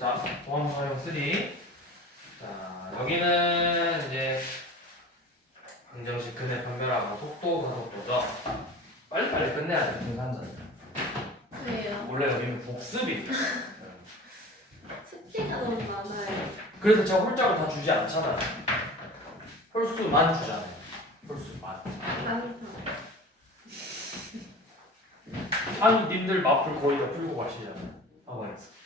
자, 보안 사용 3. 자, 여기는 이제 방정식 근의 판별하고 속도 가속도죠. 빨리빨리 끝내야 돼, 계산자는. 왜요? 원래 여기는 복습이에요. 숙제가 너무 많아요. 그래서 제가 홀짝을 다 주지 않잖아요. 홀수만 주잖아요. 홀수만. 아니, 님들 마플 거의 다 풀고 가시잖아요. 학원에서.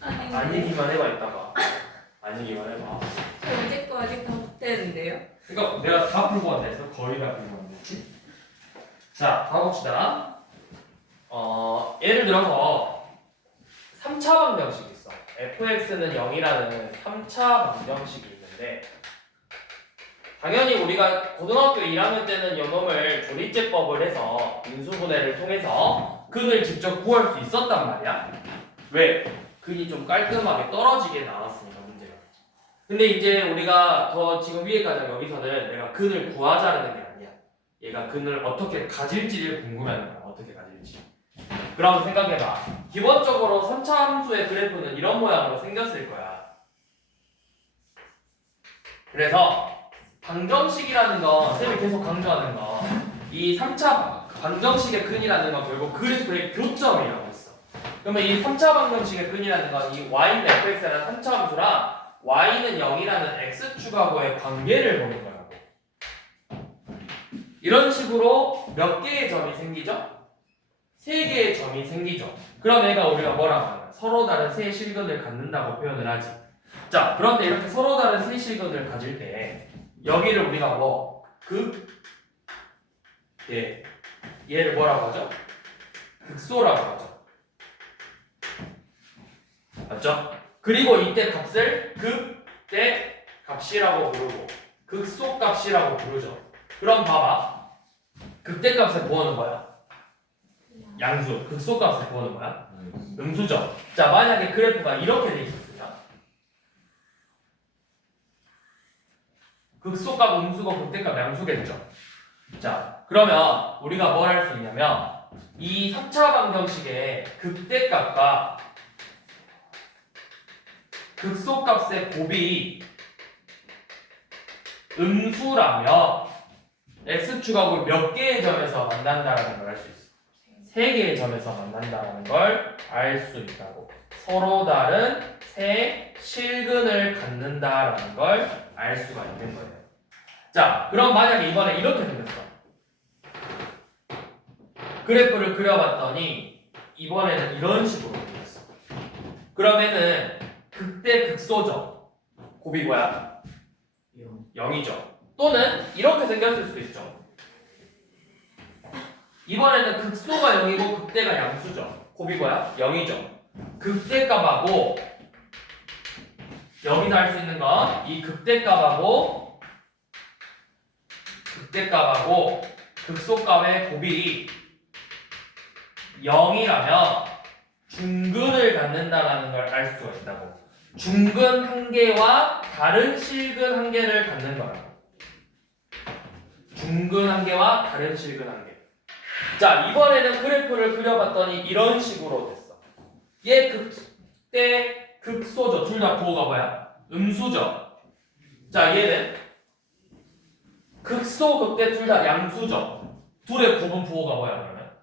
아니기만 해봐, 이따가. 아니기만 해봐. 저 어제 거 아직 다 못했는데요. 그러니까 내가 다 풀고 왔다 해서 거의 다 풀고 왔겠지? 자, 가봅시다. 예를 들어서 3차 방정식이 있어. fx는 0이라는 3차 방정식이 있는데 당연히 우리가 고등학교 1학년 때는 요놈을 조리제법을 해서 인수분해를 통해서 근을 직접 구할 수 있었단 말이야. 왜? 근이 좀 깔끔하게 떨어지게 나왔으니까 문제가. 근데 이제 우리가 더 지금 위에까지 여기서는 내가 근을 구하자는 게 아니야. 얘가 근을 어떻게 가질지를 궁금해하는 거야. 어떻게 가질지. 그럼 생각해봐. 기본적으로 3차 함수의 그래프는 이런 모양으로 생겼을 거야. 그래서 방정식이라는 거, 쌤이 계속 강조하는 거, 이 3차 방정식의 근이라는 건 결국 그래프의 교점이라고 했어. 그러면 이 3차 방정식의 근이라는 건 이 y는 fx라는 3차 함수랑 y는 0이라는 x축하고의 관계를 보는 거라고. 이런 식으로 몇 개의 점이 생기죠? 3개의 점이 생기죠. 그럼 얘가 우리가 뭐라고 하냐? 서로 다른 세 실근을 갖는다고 표현을 하지. 자, 그런데 이렇게 서로 다른 세 실근을 가질 때 여기를 우리가 뭐 얘를 뭐라고 하죠? 극소라고 하죠. 맞죠? 그리고 이때 값을 극대 값이라고 부르고 극소 값이라고 부르죠. 그럼 봐봐. 극대 값을 구하는 거야. 양수. 극소 값을 구하는 거야. 음수죠. 자, 만약에 그래프가 이렇게 돼 있었으면 극소값 음수고 극대값 양수겠죠. 자, 그러면 우리가 뭘 할 수 있냐면 이 3차 방정식의 극대값과 극소값의 곱이 음수라면 x축하고 몇 개의 점에서 만난다라는 걸 알 수 있어. 3개의 점에서 만난다라는 걸 알 수 있다고. 서로 다른 세 실근을 갖는다라는 걸 알 수가 있는 거예요. 자, 그럼 만약에 이번에 이렇게 생겼어. 그래프를 그려봤더니 이번에는 이런 식으로 생겼어. 그러면은 극대 극소죠. 곱이 뭐야? 0이죠. 또는 이렇게 생겼을 수도 있죠. 이번에는 극소가 0이고 극대가 양수죠. 곱이 뭐야? 0이죠. 극대값하고 여기서 할 수 있는 건 이 극대값하고 극소값의 곱이 0이라면 중근을 갖는다라는 걸 알 수가 있다고. 중근 한 개와 다른 실근 한 개를 갖는 거라고. 중근 한 개와 다른 실근 한 개. 자, 이번에는 그래프를 그려봤더니 이런 식으로 됐어. 얘 극대 극소죠. 둘 다 부호가 뭐야? 음수죠. 자, 얘는 극소 극대 둘 다 양수죠. 둘의 곱은 부호가 뭐야 그러면?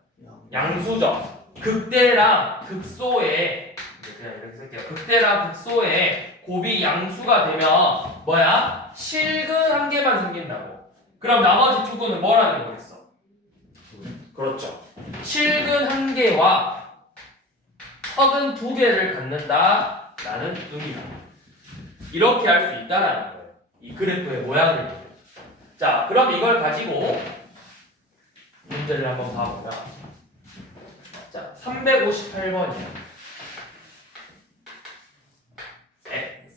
양수죠. 극대랑 극소의 이렇게 쓸게요. 극대랑 극소의 곱이 양수가 되면 뭐야? 실근 한 개만 생긴다고. 그럼 나머지 두 근은 뭐라는 거겠어? 그렇죠. 실근 한 개와 허근 두 개를 갖는다라는 의미다. 이렇게 할 수 있다라는 거예요. 이 그래프의 모양을 보면. 자, 그럼 이걸 가지고 문제를 한번 봐보면, 자, 358번이에요.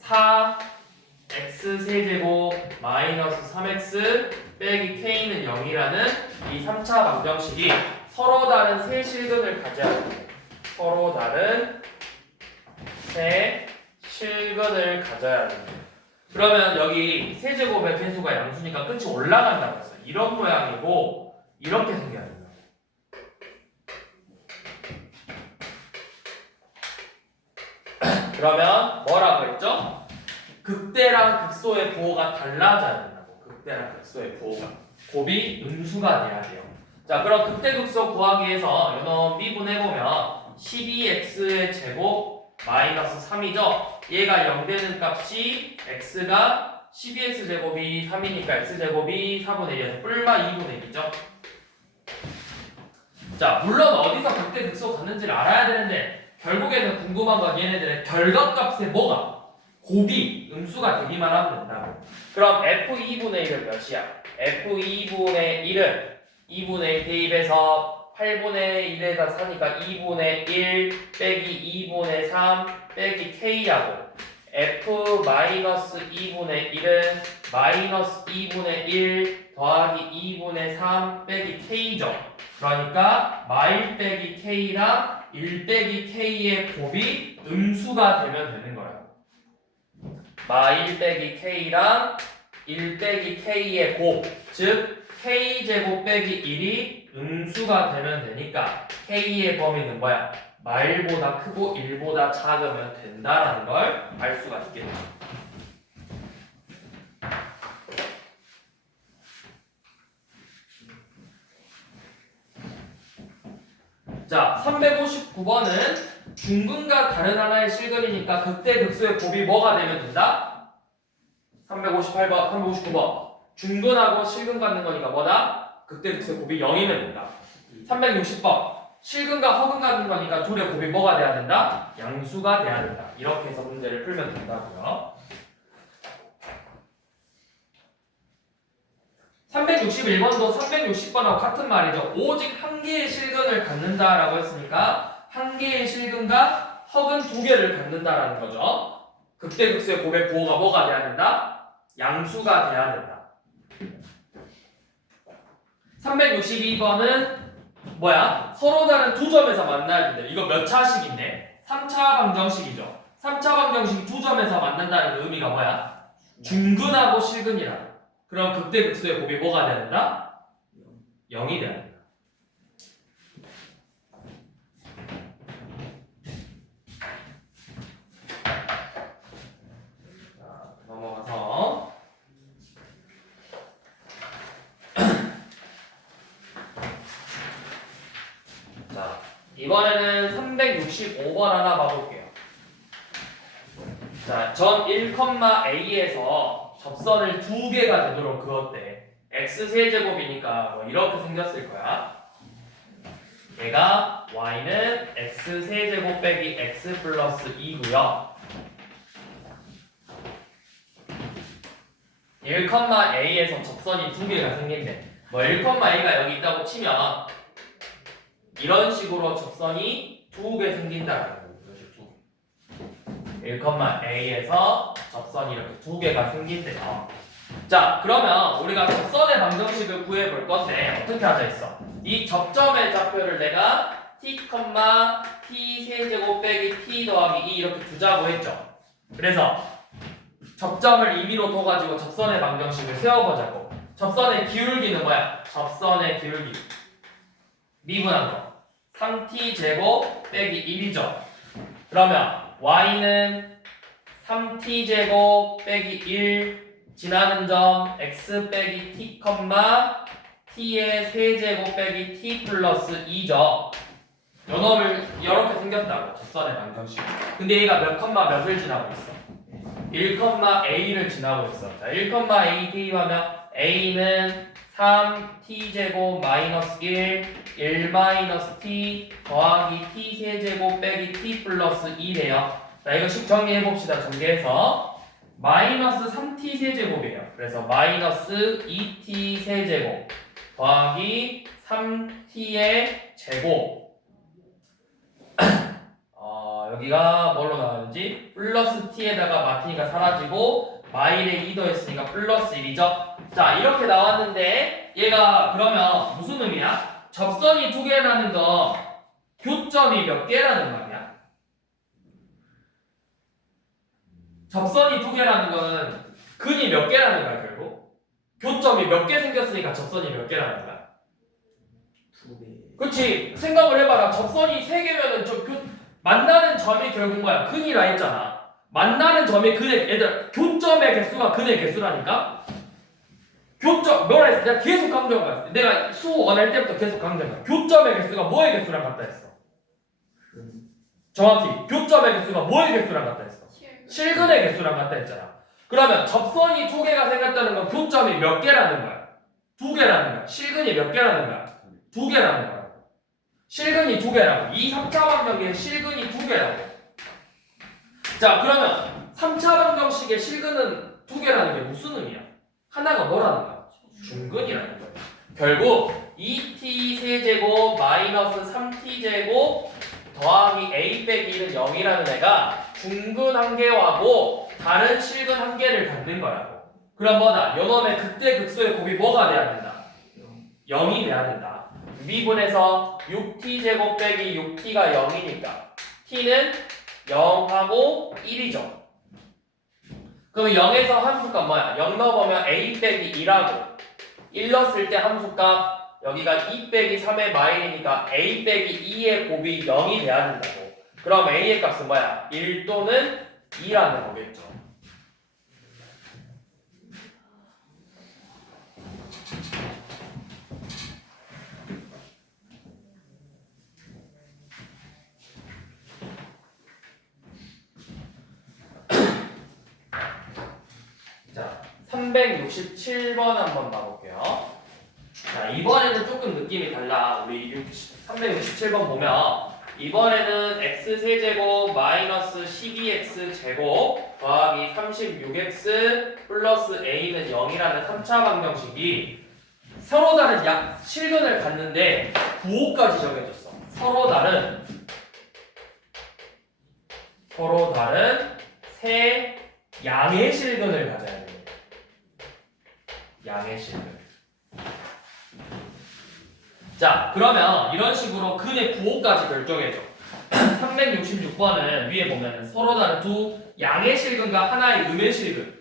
4x 마이너스 3x 빼기 k는 0이라는 이 3차 방정식이 서로 다른 세 실근을 가져야 돼요. 서로 다른 세 실근을 가져야 돼요. 그러면 여기 세제곱의 개수가 양수니까 끝이 올라간다고 했어요. 이런 모양이고 이렇게 생겨야 된다. 그러면 뭐라고 했죠? 극대랑 극소의 부호가 달라져야 된다고. 극대랑 극소의 부호가. 곱이 음수가 돼야 돼요. 자, 그럼 극대극소 구하기 위해서 요놈 미분해보면 12x의 제곱 마이너스 3이죠? 얘가 0 되는 값이 x가 12x 제곱이 3이니까 x 제곱이 4분의 1에서 뿔마 2분의 1이죠? 자, 물론 어디서 극대극소 갔는지를 알아야 되는데 결국에는 궁금한 건 얘네들의 결과값에 뭐가? 곱이 음수가 되기만 하면 된다고. 그럼 f2분의 1은 몇이야? f2분의 1은 2분의 1 대입해서 8분의 1에다 사니까 2분의 1 빼기 2분의 3 빼기 k하고 f-2분의 1은 마이너스 2분의 1 더하기 2분의 3 빼기 k죠. 그러니까 마일 빼기 k랑 1 빼기 k의 곱이 음수가 되면 되는 거예요. 마일 빼기 k랑 1 빼기 k의 곱, 즉 k제곱 빼기 1이 음수가 되면 되니까 k의 범위는 뭐야? 마일보다 크고 1보다 작으면 된다라는 걸 알 수가 있겠죠. 자, 359번은 중근과 다른 하나의 실근이니까 극대극소의 곱이 뭐가 되면 된다? 358번, 359번. 중근하고 실근 갖는 거니까 뭐다? 극대극소의 곱이 0이면 된다. 360번. 실근과 허근 갖는 거니까 둘의 곱이 뭐가 돼야 된다? 양수가 돼야 된다. 이렇게 해서 문제를 풀면 된다고요. 361번도 360번하고 같은 말이죠. 오직 한 개의 실근을 갖는다라고 했으니까 한 개의 실근과 허근 두 개를 갖는다라는 거죠. 극대극소의 곱의 부호가 뭐가 돼야 된다? 양수가 돼야 된다. 362번은 뭐야? 서로 다른 두 점에서 만나야 된다. 이거 몇 차식인데? 3차 방정식이죠. 3차 방정식이 두 점에서 만난다는 의미가 뭐야? 중근하고 실근이라. 그럼 극대극소의 곱이 뭐가 돼야 된다? 0이 돼야 된다. 자, 넘어가서 자, 이번에는 365번 하나 봐볼게요. 자, 전 1,a에서 접선을 두 개가 되도록 그었대. x세제곱이니까 뭐 이렇게 생겼을 거야. 얘가 y는 x세제곱 빼기 x 플러스 2고요. 1,a에서 접선이 두 개가 생긴대. 뭐 1,a가 여기 있다고 치면 이런 식으로 접선이 두 개 생긴다라는 거예요. 1,a에서 접선이 이렇게 두 개가 생긴대요. 자, 그러면 우리가 접선의 방정식을 구해 볼 건데 어떻게 하자 했어? 이 접점의 좌표를 내가 t, t 세제곱 빼기 t 더하기 2 이렇게 두자고 했죠. 그래서 접점을 임의로 둬가지고 접선의 방정식을 세워보자고. 접선의 기울기는 뭐야? 접선의 기울기 미분한 거 3t 제곱 빼기 1이죠. 그러면 y는 3t 제곱 빼기 1 지나는 점 x 빼기 t, t의 세제곱 빼기 t 플러스 2죠. 요놈을 이렇게 생겼다고. 접선의 방정식. 근데 얘가 몇을 지나고 있어? 1,a를 지나고 있어. 자, 1,a 대입하면 a는 3t 제곱 마이너스 1 마이너스 t 더하기 t 세제곱 빼기 t 플러스 2래요. 자, 이거씩 정리해봅시다. 전개해서 마이너스 3t 세제곱이에요. 그래서 마이너스 2t 세제곱 더하기 3t의 제곱 여기가 뭘로 나왔는지 플러스 t에다가 마티니가 사라지고 마일에 2 더했으니까 플러스 1이죠. 자, 이렇게 나왔는데 얘가 그러면 무슨 의미야? 접선이 두 개라는 거 교점이 몇 개라는 말이야? 접선이 두 개라는 거는 근이 몇 개라는 거야 결국? 교점이 몇 개 생겼으니까 접선이 몇 개라는 거야? 두 개. 그렇지. 생각을 해봐라. 접선이 세 개면은 만나는 점이 결국 뭐야? 근이라 했잖아. 만나는 점이 근의 얘들 교점의 개수가 근의 개수라니까. 교점 뭐라 했어? 내가 계속 강조한 거야. 내가 수1 할 때부터 계속 강조한 거야. 교점의 개수가 뭐의 개수랑 같다 했어? 정확히 교점의 개수가 뭐의 개수랑 같다 했어? 실근의 개수랑 같다 했잖아. 그러면 접선이 두 개가 생겼다는 건 교점이 몇 개라는 거야? 두 개라는 거야. 실근이 몇 개라는 거야? 두 개라는 거야. 실근이 두 개라고. 이 3차 방정식의 실근이 두 개라고. 자, 그러면 3차 방정식의 실근은 두 개라는 게 무슨 의미야? 하나가 뭐라는 거야? 중근이라는 거야. 결국 2t 세제곱 마이너스 3t 제곱 더하기 a 빼기 1은 0이라는 애가 중근 한 개하고 다른 실근 한 개를 갖는 거라고. 그럼 뭐다? 요놈의 극대극소의 곱이 뭐가 돼야 된다? 0이 돼야 된다. 미분에서 6t 제곱 빼기 6t가 0이니까 t는 0하고 1이죠. 그럼 0에서 함수값 뭐야? 0 넣어보면 a 빼기 2라고 1 넣었을 때 함수값 여기가 2 빼기 3의 마일이니까 a 빼기 2의 곱이 0이 돼야 된다고. 그럼 a의 값은 뭐야? 1 또는 2라는 거겠죠. 자, 367번 한번 봐볼게요. 자, 이번에는 조금 느낌이 달라. 우리 367번 보면 이번에는 x세제곱 마이너스 12x 제곱 더하기 36x 플러스 a는 0이라는 3차 방정식이 서로 다른 실근을 갖는데 부호까지 정해졌어. 서로 다른 세 양의 실근을 가져야 돼요. 양의 실근. 자, 그러면 이런 식으로 근의 부호까지 결정해줘. 366번은 위에 보면은 서로 다른 두 양의 실근과 하나의 음의 실근.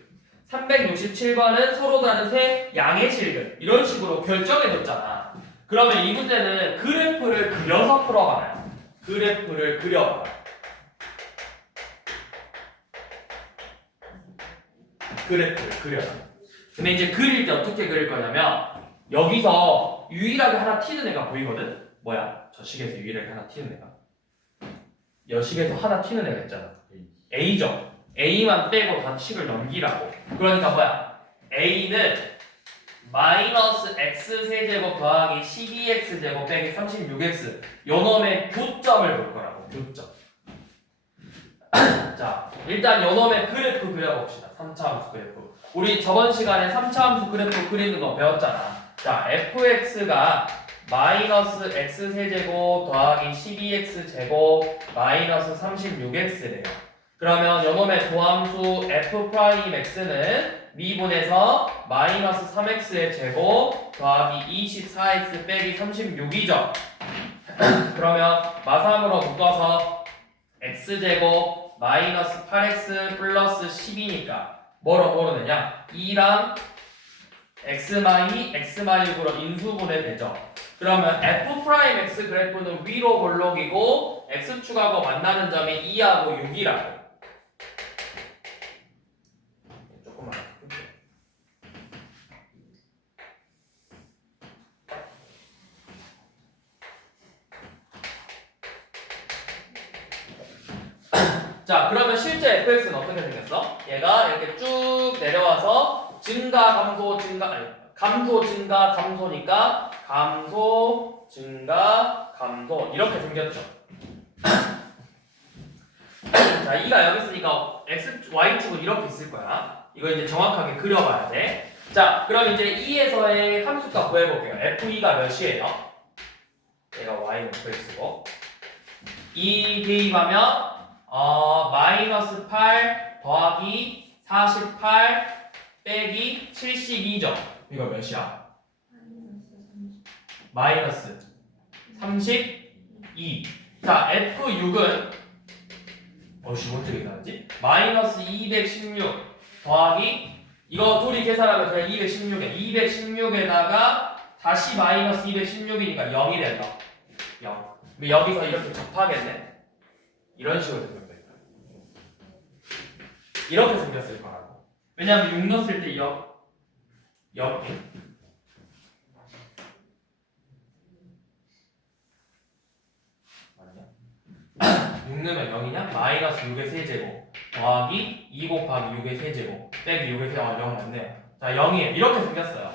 367번은 서로 다른 세 양의 실근. 이런 식으로 결정해줬잖아. 그러면 이 문제는 그래프를 그려서 풀어봐요. 그래프를 그려봐. 그래프를 그려라. 근데 이제 그릴 때 어떻게 그릴 거냐면 여기서 유일하게 하나 튀는 애가 보이거든? 뭐야? 저 식에서 유일하게 하나 튀는 애가. 여 식에서 하나 튀는 애가 있잖아. A죠. A만 빼고 다 식을 넘기라고. 그러니까 뭐야? A는 마이너스 x세제곱 더하기 12x제곱 빼기 36x 요 놈의 교점을 볼 거라고. 교점. 자, 일단 요 놈의 그래프 그려봅시다. 3차 함수 그래프. 우리 저번 시간에 3차 함수 그래프 그리는 거 배웠잖아. 자, fx가 마이너스 x세제곱 더하기 12x제곱 마이너스 36x래요. 그러면 요놈의 도함수 f'x는 미분에서 마이너스 3x의 제곱 더하기 24x 빼기 36이죠. 그러면 마삼으로 묶어서 x제곱 마이너스 8x 플러스 10이니까 뭐로 되냐? 2랑 x-6으로 인수분해 되죠. 그러면 f'x 그래프는 위로 볼록이고 x축하고 만나는 점이 2하고 6이라고. 조금만 자, 그러면 실제 fx는 어떻게 생겼어? 얘가 이렇게 쭉 내려와서 증가, 감소, 증가, 아니, 감소, 증가, 감소니까 감소, 증가, 감소 이렇게 생겼죠. 자, 2가 여기 있으니까 x, y축은 이렇게 있을 거야. 이거 이제 정확하게 그려봐야 돼. 자, 그럼 이제 2에서의 함수값 구해볼게요. f2가 몇이에요? 얘가 y는 fx고 2 대입하면 마이너스 8 더하기 48 빼기 72죠. 이거 몇이야? 마이너스 32. 자, F6은 어떻게 계산하지? 마이너스 216 더하기 이거 둘이 계산하면 그냥 216에 216에다가 다시 마이너스 216이니까 0이 된다. 0. 여기서 이렇게 접하겠네. 이런 식으로 되는 거예요. 이렇게 생겼을 거라고. 왜냐면 6 넣었을 때 0 맞냐? 6 넣으면 0이냐? 마이너스 6의 세제곱 더하기 2 곱하기 6의 세제곱 빼기 6의 세제곱 0 맞네요. 자 0이에요. 이렇게 생겼어요.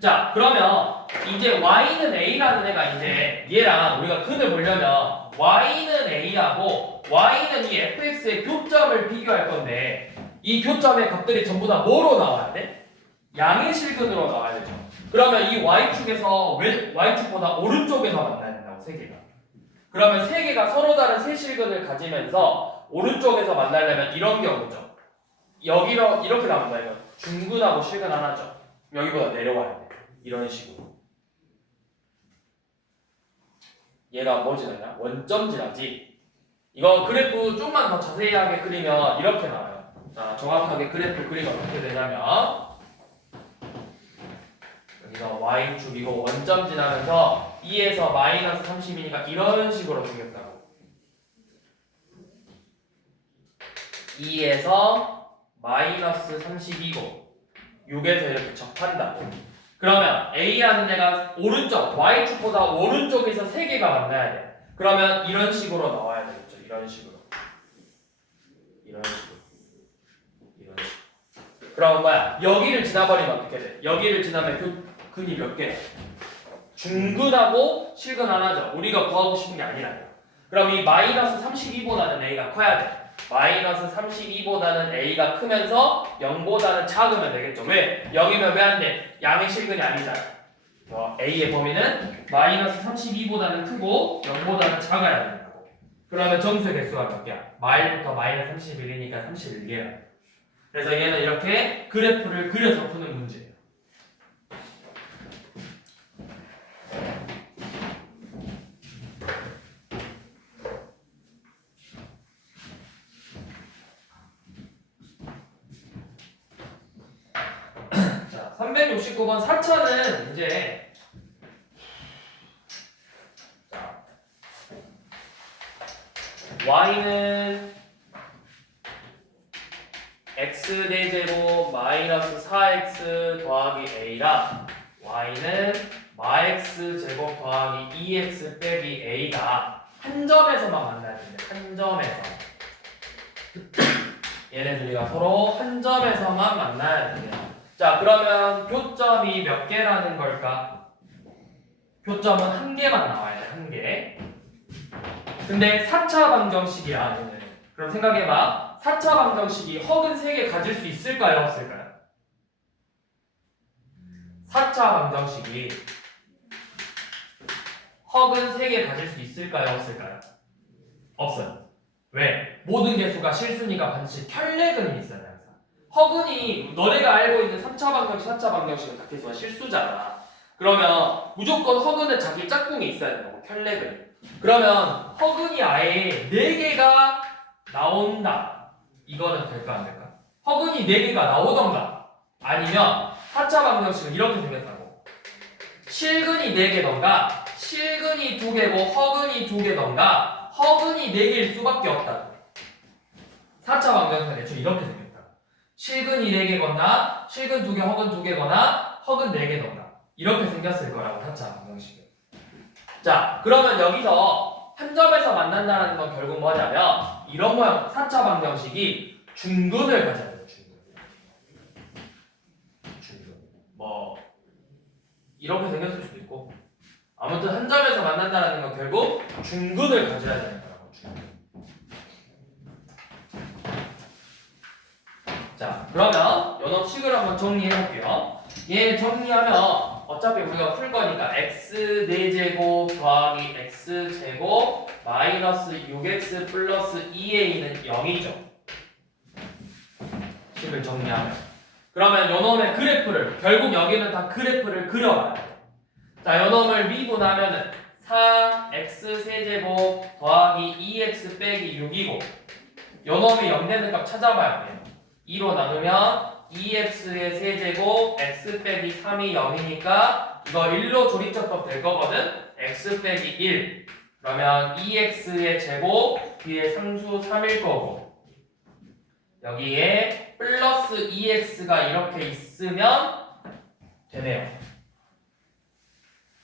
자 그러면 이제 y는 a라는 애가 이제 얘랑 우리가 근을 보려면 y는 a하고 y는 이 fx의 교점을 비교할 건데 이 교점의 값들이 전부 다 뭐로 나와야 돼? 양의 실근으로 나와야 되죠. 그러면 이 y축에서 y축보다 오른쪽에서 만나야 된다고 세 개가. 그러면 세 개가 서로 다른 세 실근을 가지면서 오른쪽에서 만나려면 이런 경우죠. 여기로 이렇게 나온다 이거. 중근하고 실근 하나죠. 여기보다 내려와야 돼. 이런 식으로. 얘가 뭐 지나냐? 원점 지나지. 이거 그래프 좀만 더 자세하게 그리면 이렇게 나와요. 자, 정확하게 그래프 그리면 어떻게 되냐면 여기가 y축이고 원점 지나면서 2에서 마이너스 30이니까 이런 식으로 생겼다고. 2에서 마이너스 32고 6에서 이렇게 접한다고. 그러면 A라는 애가 오른쪽, Y축보다 오른쪽에서 3개가 만나야 돼. 그러면 이런 식으로 나와야 되겠죠. 이런 식으로. 이런 식으로. 이런 식으로. 그럼 뭐야? 여기를 지나버리면 어떻게 돼? 여기를 지나면 근이 몇 개? 중근하고 실근 하나죠. 우리가 구하고 싶은 게 아니라요. 그럼 이 마이너스 32보다는 A가 커야 돼. 마이너스 32보다는 A가 크면서 0보다는 작으면 되겠죠. 왜? 0이면 왜 안 돼? 양의 실근이 아니잖아. A의 범위는 마이너스 32보다는 크고 0보다는 작아야 된다고. 그러면 점수의 개수가 몇 개야? 마일부터 마이너스 31이니까 31개야. 그래서 얘는 이렇게 그래프를 그려서 푸는 문제예요. 자, 369번 4차는 이제 자, y는 x 대제곱 마이너스 4x 더하기 a라 y는 마x 제곱 더하기 2x 빼기 a가 한 점에서만 만나야 됩니다. 한 점에서. 얘네들이가 서로 한 점에서만 만나야 됩니다. 자, 그러면 교점이 몇 개라는 걸까? 교점은 한 개만 나와야 돼. 한 개. 근데 4차 방정식이야. 얘는. 그럼 생각해봐. 4차 방정식이 허근 3개 가질 수 있을까요? 없을까요? 4차 방정식이 허근 3개 가질 수 있을까요? 없을까요? 없어요. 왜? 모든 개수가 실수니까 반드시 켤레근이 있어야 돼. 항상. 허근이 너네가 알고 있는 3차 방정식, 4차 방정식은 각 개수가 실수잖아. 그러면 무조건 허근은 자기 짝꿍이 있어야 된다고. 켤레근이. 그러면 허근이 아예 4개가 나온다. 이거는 될까 안 될까? 허근이 4개가 나오던가 아니면 4차 방정식은 이렇게 생겼다고. 실근이 4개던가 실근이 2개고 허근이 2개던가 허근이 4개일 수밖에 없다. 4차 방정식은 애초에 이렇게 생겼다. 실근이 4개거나 실근 2개, 허근 2개거나 허근 4개던가 이렇게 생겼을 거라고 4차 방정식은. 자, 그러면 여기서 한 점에서 만난다는 건 결국 뭐냐면 이런 모양 4차 방정식이 중근을 가져야 돼요. 중근. 뭐 이렇게 생겼을 수도 있고 아무튼 한 점에서 만난다는 건 결국 중근을 가져야 되는 거라고. 중근. 자, 그러면 연업식을 한번 정리해 볼게요. 얘 정리하면 어차피 우리가 풀 거니까 x 4제곱 더하기 x제곱 마이너스 6x 플러스 2a는 0이죠. 식을 정리하면. 그러면 요놈의 그래프를 결국 여기는 다 그래프를 그려봐야 돼. 자, 요놈을 미분하면은 4x 세제곱 더하기 2x 빼기 6이고 요놈이 0 되는 값 찾아봐야 돼요. 2로 나누면 2x의 세제곱 x 빼기 3이 0이니까 이거 1로 조리처법 될 거거든. x 빼기 1 그러면 2x의 제곱 뒤에 상수 3일 거고 여기에 플러스 2x가 이렇게 있으면 되네요.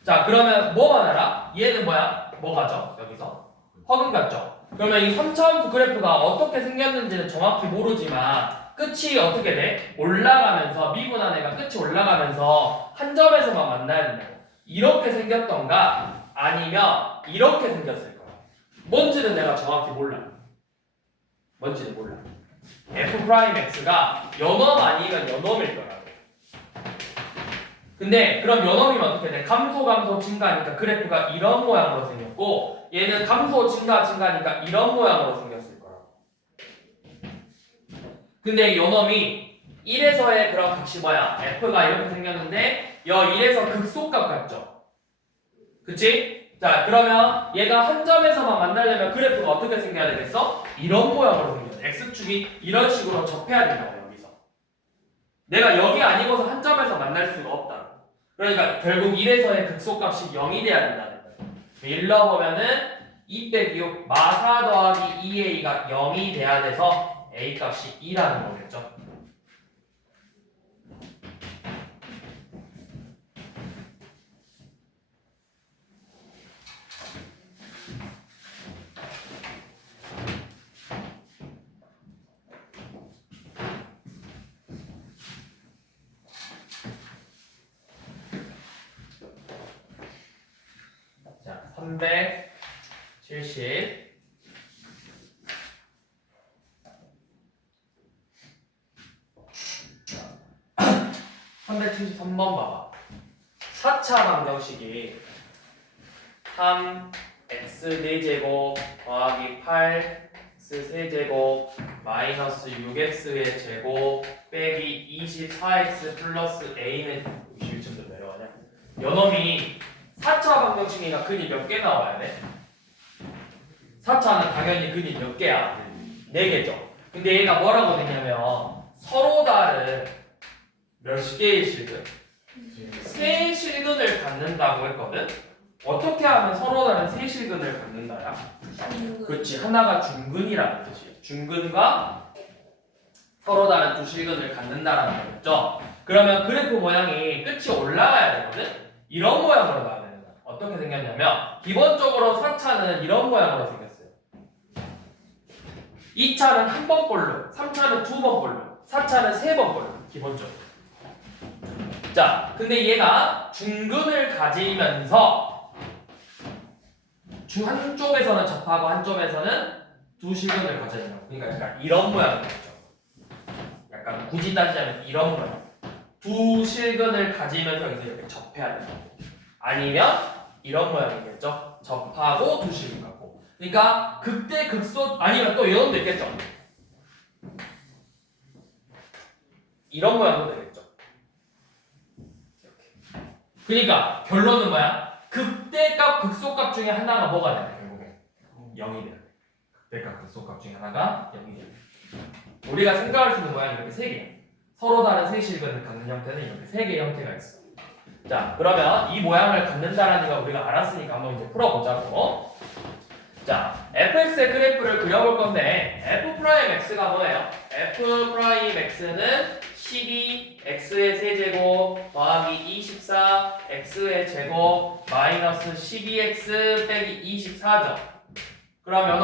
자, 그러면 뭐만 알아? 얘는 뭐야? 뭐 가죠? 여기서 허근 같죠? 그러면 이 3차함수 그래프가 어떻게 생겼는지는 정확히 모르지만 끝이 어떻게 돼? 올라가면서 미분한 애가 끝이 올라가면서 한 점에서만 만나야 된다고. 이렇게 생겼던가 아니면 이렇게 생겼을 거야. 뭔지는 내가 정확히 몰라. 뭔지는 몰라. f'x가 연엄 아니면 연엄일 거라고. 근데 그럼 연엄이면 어떻게 돼? 감소 증가하니까 그래프가 이런 모양으로 생겼고 얘는 감소 증가하니까 이런 모양으로 생겼을 거라고. 근데 연엄이 1에서의 그런 값이 뭐야? f가 이렇게 생겼는데 여 1에서 극소값 같죠? 그치? 자, 그러면 얘가 한 점에서만 만나려면 그래프가 어떻게 생겨야 되겠어? 이런 모양으로 생겨. x축이 이런 식으로 접해야 된다고 여기서. 내가 여기 아니고서 한 점에서 만날 수가 없다. 그러니까 결국 1에서의 극소값이 0이 돼야 된다는 거예요. 일러보면은 2 빼기 6 마4 더하기 2a가 0이 돼야 돼서 a 값이 2라는 거겠죠. 자, 370 373번 봐봐. 4차 방정식이 3x 4제곱 더하기 8x 세제곱 마이너스 6x의 제곱 빼기 24x 플러스 a는 61점도 내려가냐? 연엄이 4차 방정식이니까 근이 몇 개 나와야 돼? 4차는 당연히 근이 몇 개야? 4개죠. 근데 얘가 뭐라고 되냐면 서로 다른 몇 개의 실근? 세 실근을 갖는다고 했거든? 어떻게 하면 서로 다른 세 실근을 갖는다야? 그렇지, 하나가 중근이라는 뜻이에요. 중근과 서로 다른 두 실근을 갖는다라는 거겠죠? 그러면 그래프 모양이 끝이 올라가야 되거든? 이런 모양으로 나와야 되는 거야. 어떻게 생겼냐면 기본적으로 4차는 이런 모양으로 생겼어요. 2차는 한 번 꼴로, 3차는 두 번 꼴로, 4차는 세 번 꼴로 기본적으로. 자, 근데 얘가 중근을 가지면서 한쪽에서는 접하고 한쪽에서는 두 실근을 가져야 된다고. 그러니까 약간 이런 모양이죠. 약간 굳이 따지자면 이런 모양. 두 실근을 가지면서 여기서 이렇게 접해야 된다고. 아니면 이런 모양이겠죠. 접하고 두 실근 갖고. 그러니까 극대 극소 아니면 또 이런 도 있겠죠. 이런 모양도 되겠죠. 그러니까 결론은 뭐야? 극대값 극소값 중에 하나가 뭐가 돼야 돼? 결국에 0이 돼야 돼. 극대값 극소값 중에 하나가 0이 돼야 돼. 우리가 생각할 수 있는 모양이 이렇게 세 개야. 서로 다른 세 실근을 갖는 형태는 이렇게 세 개의 형태가 있어. 자, 그러면 이 모양을 갖는다라는 걸 우리가 알았으니까 한번 이제 풀어보자고. 자, fx의 그래프를 그려볼 건데 f'x가 뭐예요? f'x는 12 x의 세제곱 더하기 24 x의 제곱 마이너스 12x 빼기 24죠. 그러면은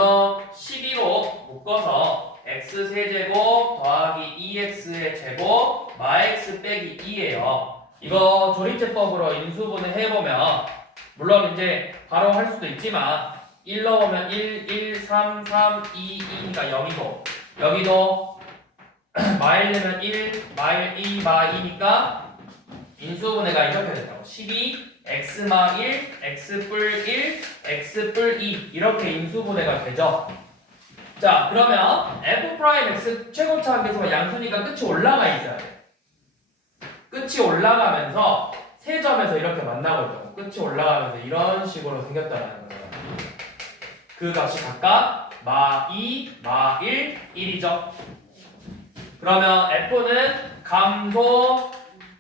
12로 묶어서 x 세제곱 더하기 2x의 제곱 마x 빼기 2예요. 이거 조립제법으로 인수분해 해보면 물론 이제 바로 할 수도 있지만 1 넣으면 1, 1, 3, 3, 2, 2니까 0이고 여기도 마일 내면 1, 마일 2, 마 2니까 인수분해가 이렇게 된다고. 12, x마 1, x뿔 1, x뿔 2 이렇게 인수분해가 되죠. 자, 그러면 f'x 최고차 한계수가 양수니까 끝이 올라가 있어야 돼. 끝이 올라가면서 세 점에서 이렇게 만나고 있다고. 끝이 올라가면서 이런 식으로 생겼다는 거예요. 그 값이 각각 마 2, 마 1, 1이죠. 그러면 f는 감소,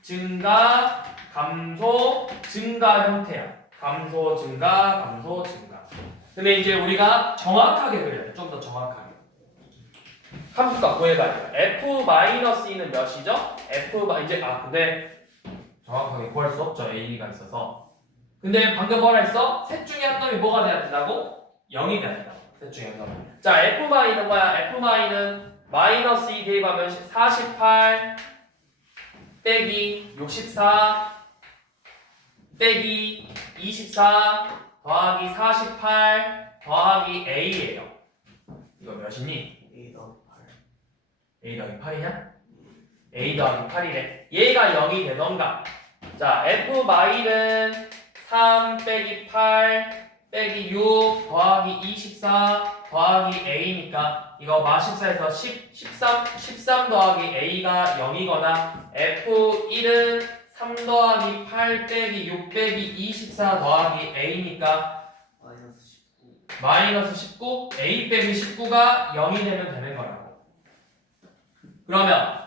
증가, 감소, 증가 형태야. 감소, 증가, 감소, 증가. 근데 이제 우리가 정확하게 그려야 돼. 좀 더 정확하게. 함수값 구해봐야 돼요. f-2는 몇이죠? 이제 근데 정확하게 구할 수 없죠. a가 있어서. 근데 방금 뭐라 했어? 셋 중에 한 놈이 뭐가 돼야 된다고? 0이 돼야 된다고. 셋 중에 한 놈이. 자, f-는 뭐야? f-는 마이너스 2 대입하면 48 빼기 64 빼기 24 더하기 48 더하기 a예요. 이거 몇이니? A 더하기 8. a 더하기 8이냐? a 더하기 8이래. 얘가 0이 되던가. 자, f-는 3 빼기 8 빼기 6 더하기 24 더하기 a니까 이거 마14에서 13 더하기 a가 0이거나 f1은 3 더하기 8 빼기 6 빼기 24 더하기 a니까 마이너스 19. 마이너스 19 a 빼기 19가 0이 되면 되는 거라고. 그러면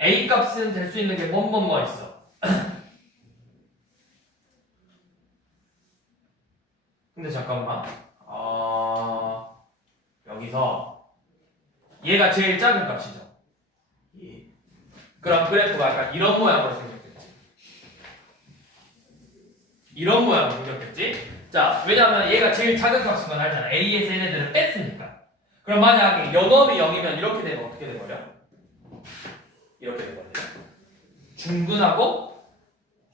a 값은 될 수 있는 게 뭐 있어? 근데 잠깐만. 여기서 얘가 제일 작은 값이죠. 예. 그럼 그래프가 약간 이런 모양으로 생겼겠지. 이런 모양으로 생겼겠지. 자, 왜냐면 얘가 제일 작은 값인 건 알잖아. a에서 얘네들을 뺐으니까. 그럼 만약에 연놈이 0이면 이렇게 되면 어떻게 돼버려? 이렇게 돼버려. 중근하고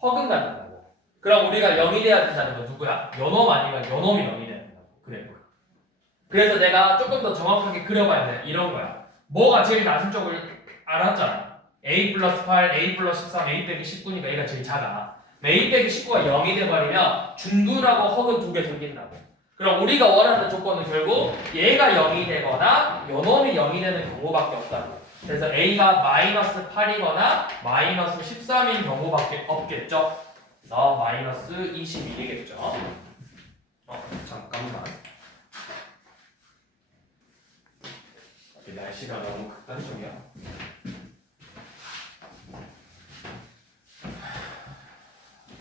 허근간다고. 그럼 우리가 0이 돼야 된다는 건 누구야? 연놈 아니면 연놈이 0이 돼야 된다고. 그래프가. 그래서 내가 조금 더 정확하게 그려봐야 돼. 이런 거야. 뭐가 제일 낮은 쪽을 알았잖아. a 플러스 8, a 플러스 13, a 빼기 19니까 얘가 제일 작아. a 빼기 19가 0이 돼버리면 중근하고 허근 두 개 생긴다고. 그럼 우리가 원하는 조건은 결국 얘가 0이 되거나 요놈이 0이 되는 경우밖에 없다고. 그래서 a가 마이너스 8이거나 마이너스 13인 경우밖에 없겠죠. 그래서 마이너스 21이겠죠. 잠깐만. 날씨가 너무 극단적이야.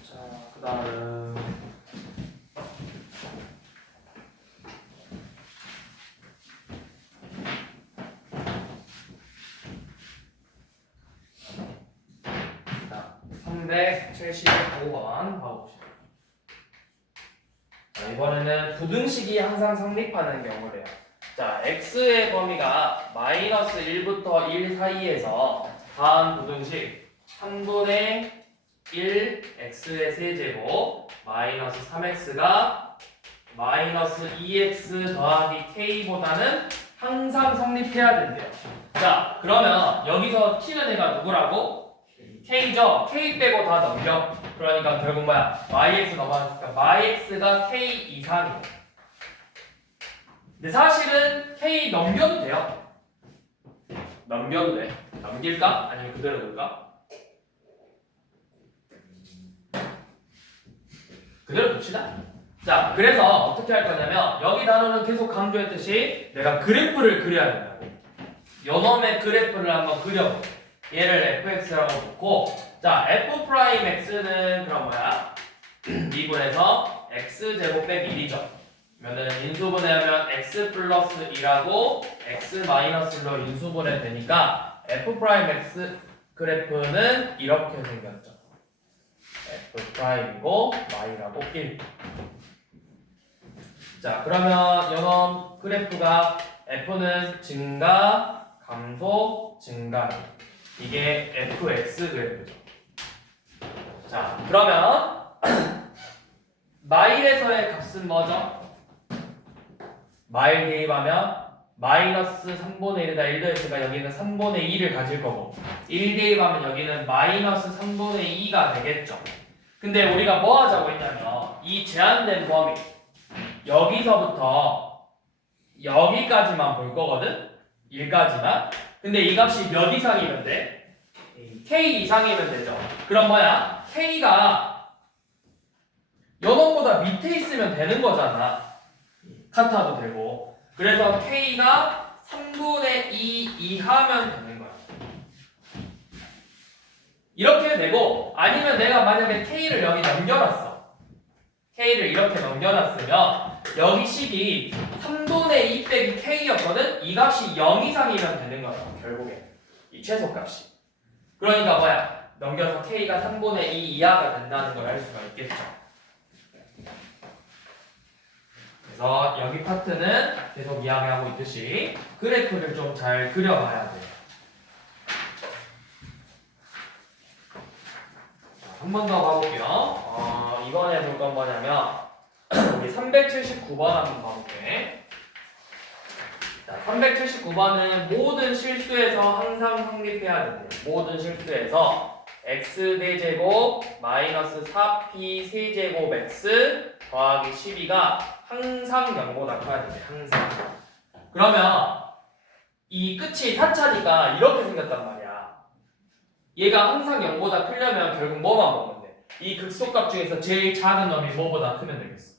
자, 그 다음 자, 375번 봐봅시다. 자, 이번에는 부등식이 항상 성립하는 경우래요. 자, x의 범위가 마이너스 1부터 1 사이에서 다음 부등식 3분의 1 x의 세제곱 마이너스 3x가 마이너스 2x 더하기 k보다는 항상 성립해야 된대요. 자, 그러면 여기서 t는 애가 누구라고? k죠? k 빼고 다 넘겨. 그러니까 결국 뭐야? yx 넘어가니까 yx가 k 이상이에요. 근데 사실은 k 넘겨도 돼요. 넘겨도 돼. 넘길까? 아니면 그대로 둘까? 그대로 둡시다. 자, 그래서 어떻게 할 거냐면 여기 단어는 계속 강조했듯이 내가 그래프를 그려야 된다고. 요놈의 그래프를 한번 그려볼게. 얘를 fx라고 놓고, 자, f'x는 그럼 뭐야? 2분에서 x제곱 빼기 1이죠. 그러면은 인수분해하면 x 플러스 2라고 x 마이너스 1로 인수분해 되니까 f'x 그래프는 이렇게 생겼죠. f'이고 y라고 1. 자, 그러면 요놈 그래프가 f는 증가, 감소, 증가. 이게 fx 그래프죠. 자, 그러면 마일에서의 값은 뭐죠? 마일 대입하면 마이너스 3분의 1에다 1 더했으니까 여기는 3분의 2를 가질 거고 1 대입하면 여기는 마이너스 3분의 2가 되겠죠. 근데 우리가 뭐 하자고 했냐면 이 제한된 범위 여기서부터 여기까지만 볼 거거든? 1까지만. 근데 이 값이 몇 이상이면 돼? k 이상이면 되죠. 그럼 뭐야? k가 요놈보다 밑에 있으면 되는 거잖아. 같아도 되고. 그래서 k가 3분의 2 이하면 되는 거야. 이렇게 되고, 아니면 내가 만약에 k를 여기 넘겨놨어. k를 이렇게 넘겨놨으면 여기 식이 3분의 2 빼기 k였거든? 이 값이 0 이상이면 되는 거야, 결국에. 이 최소값이. 그러니까 뭐야? 넘겨서 k가 3분의 2 이하가 된다는 걸 알 수가 있겠죠. 그래서 여기 파트는 계속 이야기하고 있듯이 그래프를 좀 잘 그려봐야 돼요. 한 번 더 봐볼게요. 이번에 볼 건 뭐냐면 우리 379번 한번 봐볼게. 자, 379번은 모든 실수에서 항상 성립해야 된대요. 모든 실수에서 x4제곱 마이너스 4p 세제곱 x 더하기 12가 항상 0보다 커야 된대요. 항상. 그러면 이 끝이 4차니까 이렇게 생겼단 말이야. 얘가 항상 0보다 크려면 결국 뭐만 먹으면 돼? 이 극소값 중에서 제일 작은 놈이 뭐보다 크면 되겠어?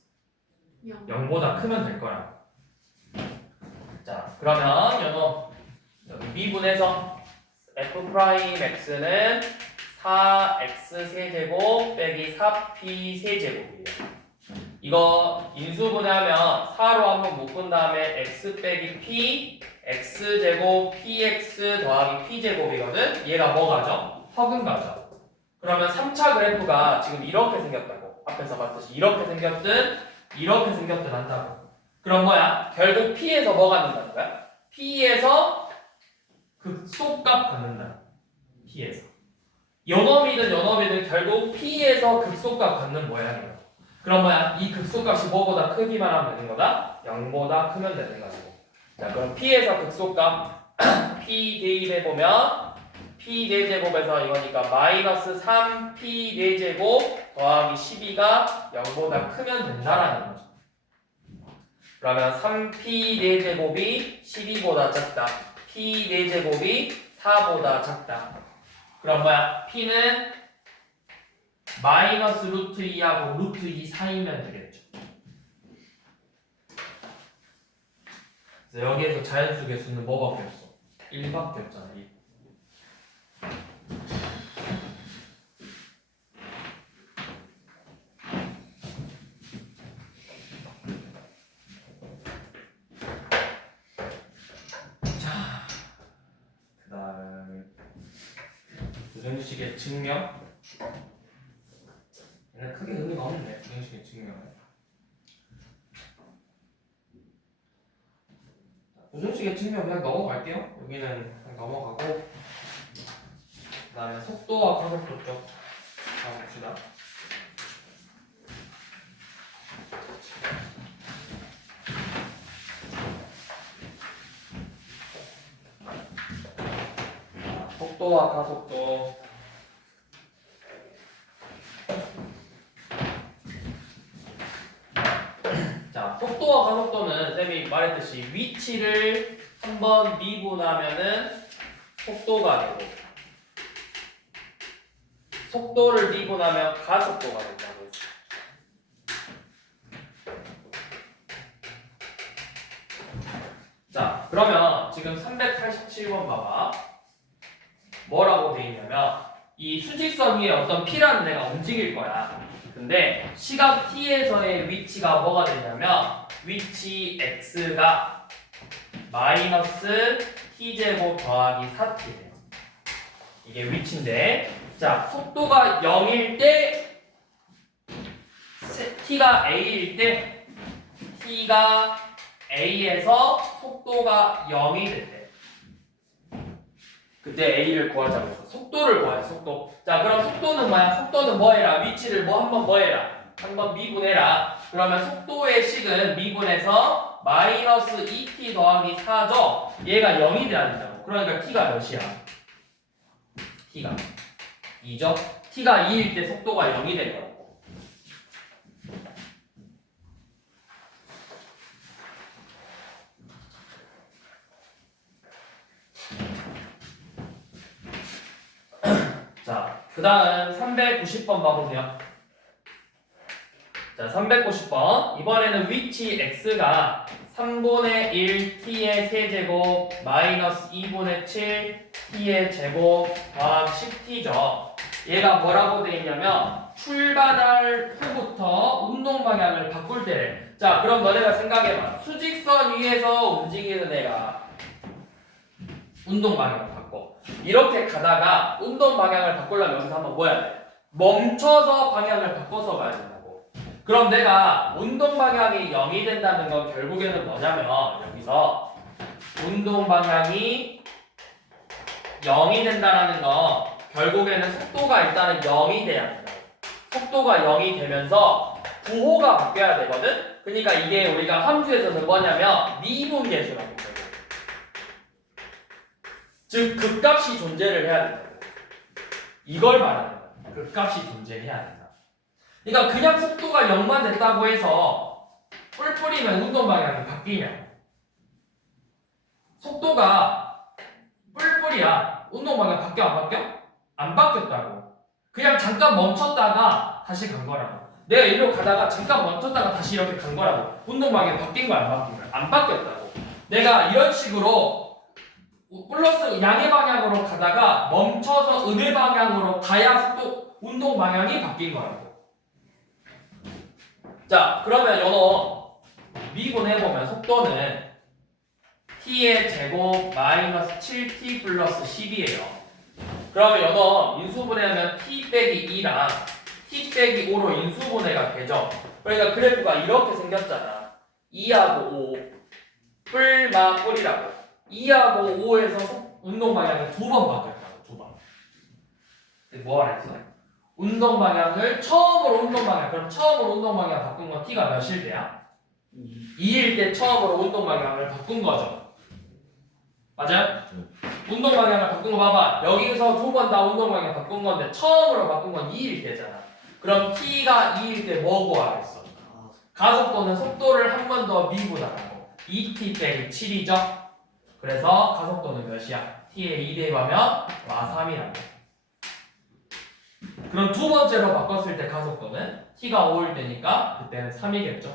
0보다 크면 될 거야. 자, 그러면 여기 미분해서 f'x는 4x 세제곱 빼기 4p 세제곱이에요. 이거 인수분해하면 4로 한번 묶은 다음에 x 빼기 p x제곱 px 더하기 p제곱이거든? 얘가 뭐 가죠? 허근 가죠. 그러면 3차 그래프가 지금 이렇게 생겼다고. 앞에서 봤듯이 이렇게 생겼든 이렇게 생겼든 한다고. 그럼 뭐야? 결국 p에서 뭐 갖는다는 거야? p에서 극소값 갖는다. p에서. 요놈이든 결국 p에서 극소값 갖는 모양이에요. 그럼 뭐야? 이 극소값이 뭐보다 크기만 하면 되는 거다? 0보다 크면 되는 거고. 자, 그럼 p에서 극소값 p 대입해보면 p 4제곱에서 이거니까 마이너스 3p 4제곱 더하기 12가 0보다 크면 된다라는 거죠. 그러면 3p 4제곱이 12보다 작다. p 4제곱이 4보다 작다. 그럼 뭐야? p는 마이너스 루트 2하고 루트 2 사이면 되겠죠. 그래서 여기에서 자연수 개수는 뭐밖에 없어? 1밖에 없잖아. 1. 자, 그 다음에 부정식의 증명. 얘는 크게 의미가 없네. 부정식의 증명은. 부정식의 증명 그냥 넘어갈게요. 여기는 그냥 넘어가고 그 다음에 속도와 가속도 쪽 가봅시다. 속도와 가속도. 자, 속도와 가속도는 쌤이 말했듯이 위치를 한번 미분하면은 속도가 되고 속도를 미분하면 가속도가 된다고 했어. 자, 그러면 지금 387번 봐봐. 뭐라고 돼 있냐면 이 수직선 위에 어떤 P라는 애가 움직일 거야. 근데 시각 T에서의 위치가 뭐가 되냐면 위치 X가 마이너스 T제곱 더하기 4T래요. 이게 위치인데, 자, 속도가 0일 때 T가 A일 때 T가 A에서 속도가 0이 될 때 그때 A를 구하자고 했어. 속도를 구하자. 속도. 자, 그럼 속도는 뭐야? 속도는 뭐 해라? 위치를 뭐 한번 뭐 해라? 한번 미분해라. 그러면 속도의 식은 미분해서 마이너스 2t 더하기 4죠? 얘가 0이 돼야 된다고. 그러니까 t가 몇이야? t가 2죠? t가 2일 때 속도가 0이 될 거라고. 자, 그 다음 390번 봐보세요. 자, 390번. 이번에는 위치 x가 3분의 1 t의 세제곱 마이너스 2분의 7 t의 제곱 더하기 10t죠. 얘가 뭐라고 돼 있냐면 출발할 후부터 운동 방향을 바꿀 때래. 자, 그럼 너네가 생각해봐. 수직선 위에서 움직이는 애가 운동 방향을 바꿔. 이렇게 가다가 운동 방향을 바꾸려면 여기서 한번 뭐 해야 돼? 멈춰서 방향을 바꿔서 가야 된다고. 그럼 내가 운동 방향이 0이 된다는 건 결국에는 뭐냐면 여기서 운동 방향이 0이 된다는 건 결국에는 속도가 일단은 0이 돼야 된다. 속도가 0이 되면서 부호가 바뀌어야 되거든? 그러니까 이게 우리가 함수에서는 뭐냐면 미분계수라고 해요. 즉 극값이 존재를 해야 된다고. 이걸 말하는 거야. 극값이 존재해야 된다. 그러니까 그냥 속도가 0만 됐다고 해서 뿔뿔이면 운동 방향이 바뀌냐? 속도가 뿔뿔이야. 운동 방향 바뀌어 안 바뀌어? 안 바뀌었다고. 그냥 잠깐 멈췄다가 다시 간 거라고. 내가 이리로 가다가 잠깐 멈췄다가 다시 이렇게 간 거라고. 운동 방향 바뀐 거야 안 바뀐 거야? 안 바뀌었다고. 내가 이런 식으로 플러스 양의 방향으로 가다가 멈춰서 음의 방향으로 가야 속도 운동 방향이 바뀐 거라고. 자, 그러면 요거 미분해보면 속도는 t의 제곱 마이너스 7t 플러스 10이에요. 그러면 요거 인수분해하면 t 빼기 2랑 t 빼기 5로 인수분해가 되죠. 그러니까 그래프가 이렇게 생겼잖아. 2하고 5 뿔마 뿔이라고. 2하고 5에서 운동 방향이 두 번 바뀌었다고. 두 번. 뭐 하라 했어? 운동 방향을 처음으로 운동 방향. 그럼 처음으로 운동 방향 바꾼 건 t가 몇일 때야? 2일 때 처음으로 운동 방향을 바꾼 거죠. 맞아요? 운동 방향을 바꾼 거 봐봐. 여기서 두 번 다 운동 방향 바꾼 건데 처음으로 바꾼 건 2일 때잖아. 그럼 t가 2일 때 뭐 구하랬어? 가속도는 속도를 한 번 더 미분하라고. 2t 빼기 7이죠? 그래서 가속도는 몇이야? t에 2 대입하면 와 3이라고. 그럼 두 번째로 바꿨을 때 가속도는 t가 5일 때니까 그때는 3이겠죠?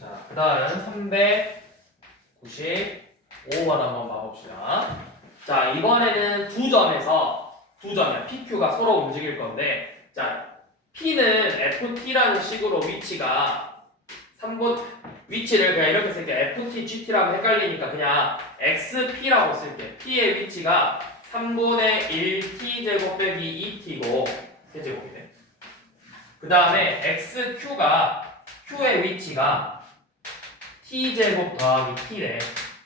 자, 그 다음 395번 한번 봐봅시다. 자, 이번에는 두 점이야. PQ가 서로 움직일 건데, 자, P는 FT라는 식으로 위치가 3분 위치를 그냥 이렇게 쓸게. FT, GT라고 헷갈리니까 그냥 XP라고 쓸게. P의 위치가 3분의 1T제곱 빼기 2T고 세제곱이네. 그 다음에 XQ가 Q의 위치가 T제곱 더하기 T래.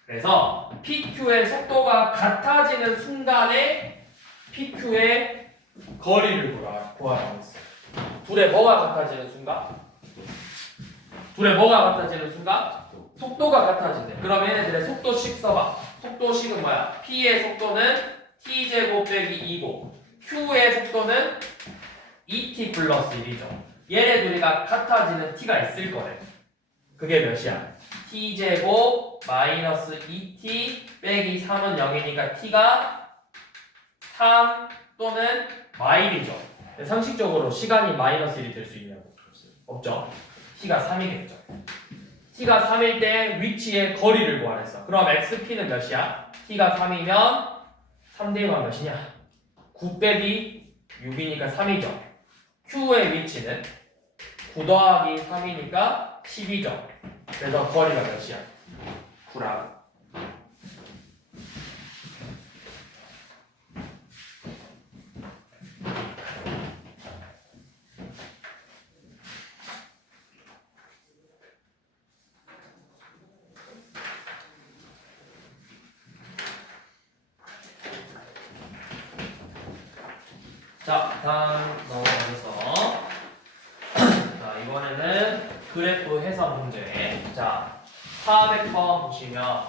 그래서 PQ의 속도가 같아지는 순간에 PQ의 거리를 구하라고 했어. 둘의 뭐가 같아지는 순간? 속도가 같아진대. 그럼 얘네들의 속도식 써봐. 속도식은 뭐야? P의 속도는 T제곱 빼기 2고 Q의 속도는 2T 플러스 1이죠. 얘네 둘이가 같아지는 T가 있을 거래. 그게 몇이야? T제곱 마이너스 2T 빼기 3은 0이니까 T가 3 또는 마일이죠. 상식적으로 시간이 마이너스 1이 될 수 있냐고? 없죠. T가 3이겠죠. T가 3일 때 위치의 거리를 구하랬어. 그럼 XP는 몇이야? T가 3이면 3대만 몇이냐? 9 빼기 6이니까 3이죠. Q의 위치는 9 더하기 3이니까 10이죠. 그래서 거리가 몇이야? 9라고. 자, 다음 넘어가서 자, 이번에는 그래프 해석 문제. 자, 400번 보시면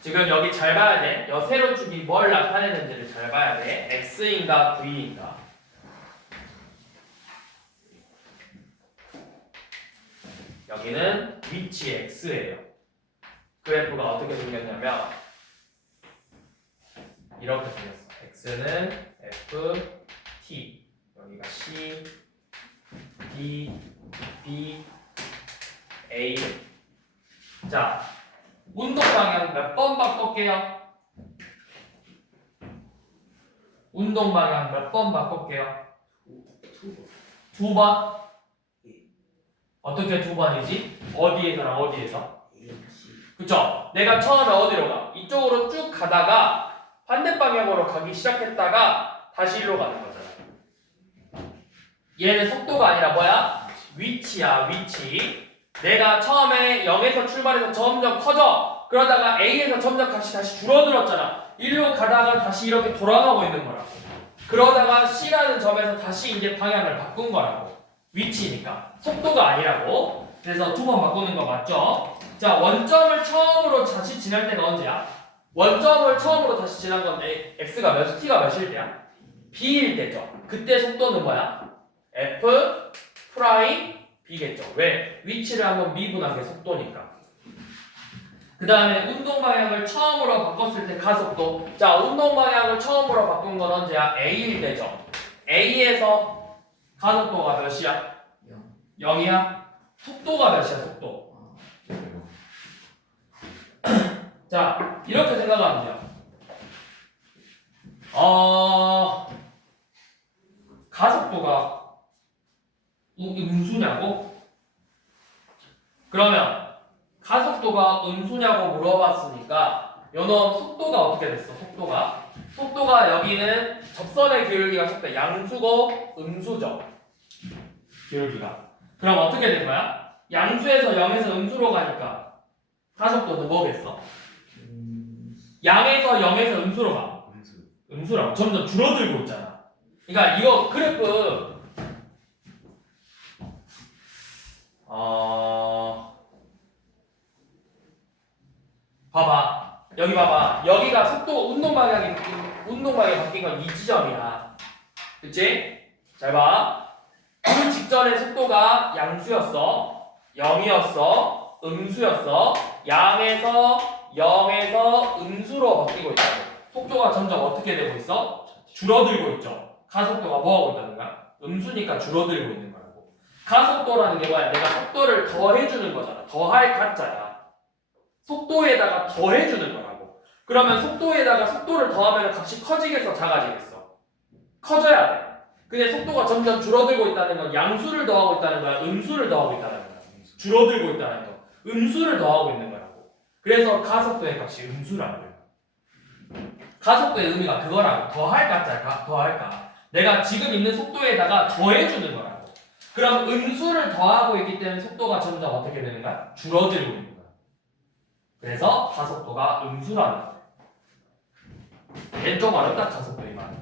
지금 여기 잘 봐야 돼. 여 세로축이 뭘 나타내는지를 잘 봐야 돼. X인가 V인가. 여기는 위치 X예요. 그래프가 어떻게 생겼냐면 이렇게 생겼어. X는 F, T. 여기가 C, D, B, A. 자, 운동 방향 몇 번 바꿀게요? 운동 방향 몇 번 바꿀게요? 두 번? 어떻게 두 번이지? 어디에서랑 어디에서? 그쵸? 내가 처음에 어디로 가? 이쪽으로 쭉 가다가 반대 방향으로 가기 시작했다가 다시 일로 가는 거잖아. 얘는 속도가 아니라 뭐야? 위치야, 위치. 내가 처음에 0에서 출발해서 점점 커져. 그러다가 A에서 점점 값이 다시 줄어들었잖아. 이리로 가다가 다시 이렇게 돌아가고 있는 거라고. 그러다가 C라는 점에서 다시 이제 방향을 바꾼 거라고. 위치니까. 속도가 아니라고. 그래서 두 번 바꾸는 거 맞죠? 자, 원점을 처음으로 다시 지날 때가 언제야? 원점을 처음으로 다시 지난 건데 X가 몇, T가 몇일 때야? B일 때죠. 그때 속도는 뭐야? F 프라임 B겠죠. 왜? 위치를 한번 미분한 게 속도니까. 그 다음에 운동 방향을 처음으로 바꿨을 때 가속도. 자, 운동 방향을 처음으로 바꾼 건 언제야? A일 때죠. A에서 가속도가 몇이야? 0이야? 속도가 몇이야? 속도. 자, 이렇게 생각하면 돼요. 가속도가 음수냐고? 그러면 가속도가 음수냐고 물어봤으니까 요놈 속도가 어떻게 됐어? 속도가 여기는 접선의 기울기가 속도 양수고 음수죠. 기울기가. 그럼 어떻게 된 거야? 양수에서 0에서 음수로 가니까 가속도는 뭐겠어? 양에서 0에서 음수로 가. 음수라고. 점점 줄어들고 있잖아. 그러니까 이거 그래프 봐봐. 여기 봐봐. 여기가 속도 운동 방향이 바뀐 건 이 지점이야. 그치? 잘 봐. 그 직전에 속도가 양수였어. 0이었어. 음수였어. 양에서 0에서 음수로 바뀌고 있다고. 속도가 점점 어떻게 되고 있어? 줄어들고 있죠. 가속도가 뭐하고 있다는 거야? 음수니까 줄어들고 있는 거라고. 가속도라는 게 뭐야? 내가 속도를 더해주는 거잖아. 더할 가짜야. 속도에다가 더해주는 거라고. 그러면 속도에다가 속도를 더하면 값이 커지겠어? 작아지겠어? 커져야 돼. 근데 속도가 점점 줄어들고 있다는 건 양수를 더하고 있다는 거야? 음수를 더하고 있다는 거야? 줄어들고 있다는 거. 음수를 더하고 있는 거라고. 그래서 가속도의 값이 음수라는 거야. 가속도의 의미가 그거라고. 더할까 짤까? 더할까? 내가 지금 있는 속도에다가 더해주는 거라고. 그럼 음수를 더하고 있기 때문에 속도가 점점 어떻게 되는 거야? 줄어들고 있는 거야. 그래서 가속도가 음수라는 거야. 얘는 좀 어렵다. 가속도의 말.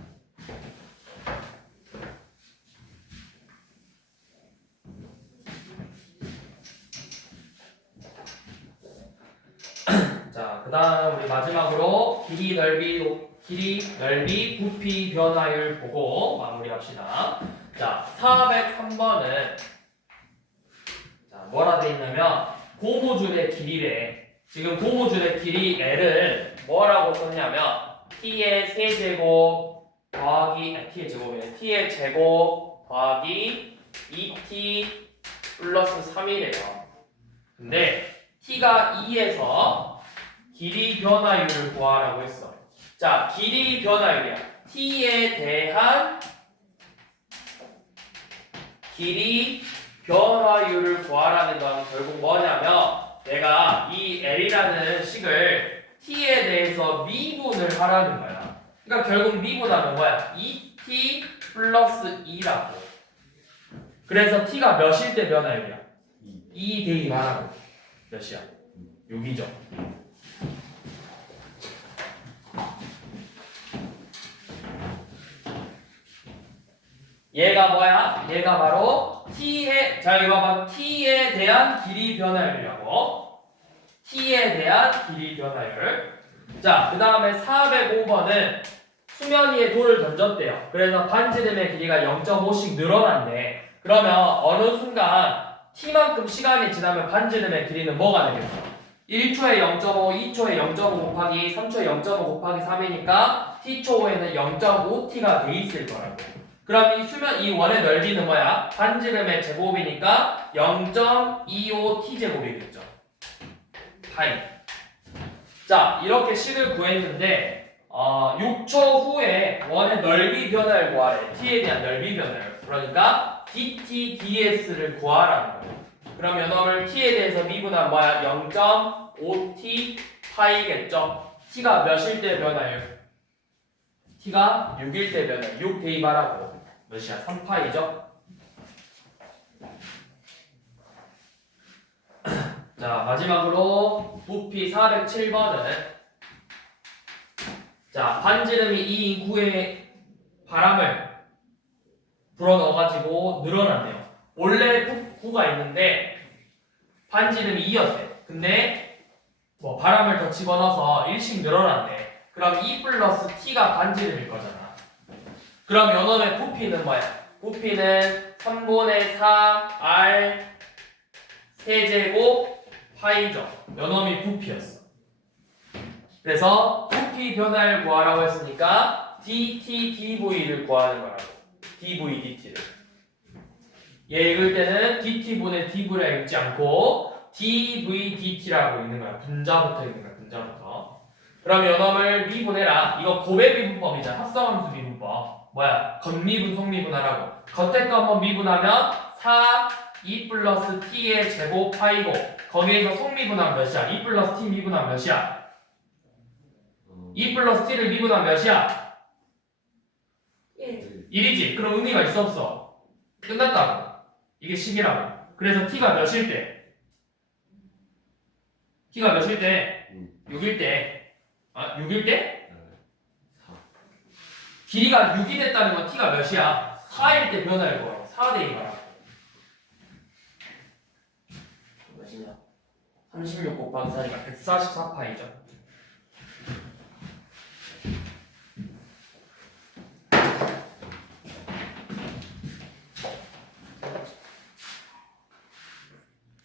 자, 그 다음 우리 마지막으로 길이, 넓이, 부피, 변화율 보고 마무리합시다. 자, 403번은 자, 뭐라 돼 있냐면 고무줄의 길이래. 지금 고무줄의 길이 L을 뭐라고 썼냐면 T의 세제곱 더하기 T의 제곱이네. T의 제곱 더하기 2T 플러스 3이래요. 근데 T가 2에서 길이 변화율을 구하라고 했어. 자, 길이 변화율이야. T에 대한 길이 변화율을 구하라는 건 결국 뭐냐면 내가 이 L이라는 식을 T에 대해서 미분을 하라는 거야. 그러니까 결국 미분하면 뭐야? 2T 플러스 2라고. 그래서 T가 몇일 때 변화율이야? 2 대입 하라고. 몇이야? 6이죠. 얘가 뭐야? 얘가 바로 T의, 자 이거 봐봐. T에 대한 길이 변화율이라고. T에 대한 길이 변화율. 자, 그 다음에 405번은 수면 위에 돌을 던졌대요. 그래서 반지름의 길이가 0.5씩 늘어난대. 그러면 어느 순간 T만큼 시간이 지나면 반지름의 길이는 뭐가 되겠어? 1초에 0.5, 2초에 0.5 곱하기 3초에 0.5 곱하기 3이니까 t초에는 0.5t가 돼 있을 거라고. 그럼 이 수면 이 원의 넓이는 뭐야? 반지름의 제곱이니까 0.25t 제곱이겠죠. 파이. 자, 이렇게 식을 구했는데 6초 후에 원의 넓이 변화를 구하래. t에 대한 넓이 변화를. 그러니까 dt, ds를 구하라는 거예요. 그럼 요놈을 t에 대해서 미분하면 뭐야? 0.5t 파이겠죠. t가 몇일 때 변화해요? t가 6일 때 변화해. 6 대입하라고. 몇이야? 3파이죠? 자, 마지막으로 부피 407번은 자, 반지름이 2인 구에 바람을 불어넣어가지고 늘어난대요. 원래 9가 있는데 반지름이 2였대. 근데 뭐 바람을 더 집어넣어서 1씩 늘어났네. 그럼 2 플러스 t가 반지름일 거잖아. 그럼 요놈의 부피는 뭐야? 부피는 3분의 4 r 세제곱 파이죠. 요놈이 부피였어. 그래서 부피 변화를 구하라고 했으니까 dt, dv를 구하는 거라고. dv, dt를. 얘 읽을 때는 dt분의 dv라 읽지 않고 dv, dt라고 읽는 거야. 분자부터 읽는 거야. 분자부터. 그럼 요놈을 미분해라. 이거 곱의 미분법이잖아. 합성함수 미분법. 뭐야? 겉미분, 속미분하라고. 겉에 거 한번 미분하면 4, 2 플러스 t의 제곱 파이고 거기에서 속미분하면 몇이야? 2 플러스 t 미분하면 몇이야? 2 플러스 t를 미분하면 몇이야? 1. 1이지. 그럼 의미가 있어 없어? 끝났다고. 이게 식이라고. 그래서 t가 몇일 때? t가 몇일 때? 6일 때. 6일 때? 길이가 6이 됐다는 건 t가 몇이야? 4일 때 변화할 거야. 4대 2가. 몇이냐? 36 곱하기 4니까 144파이죠.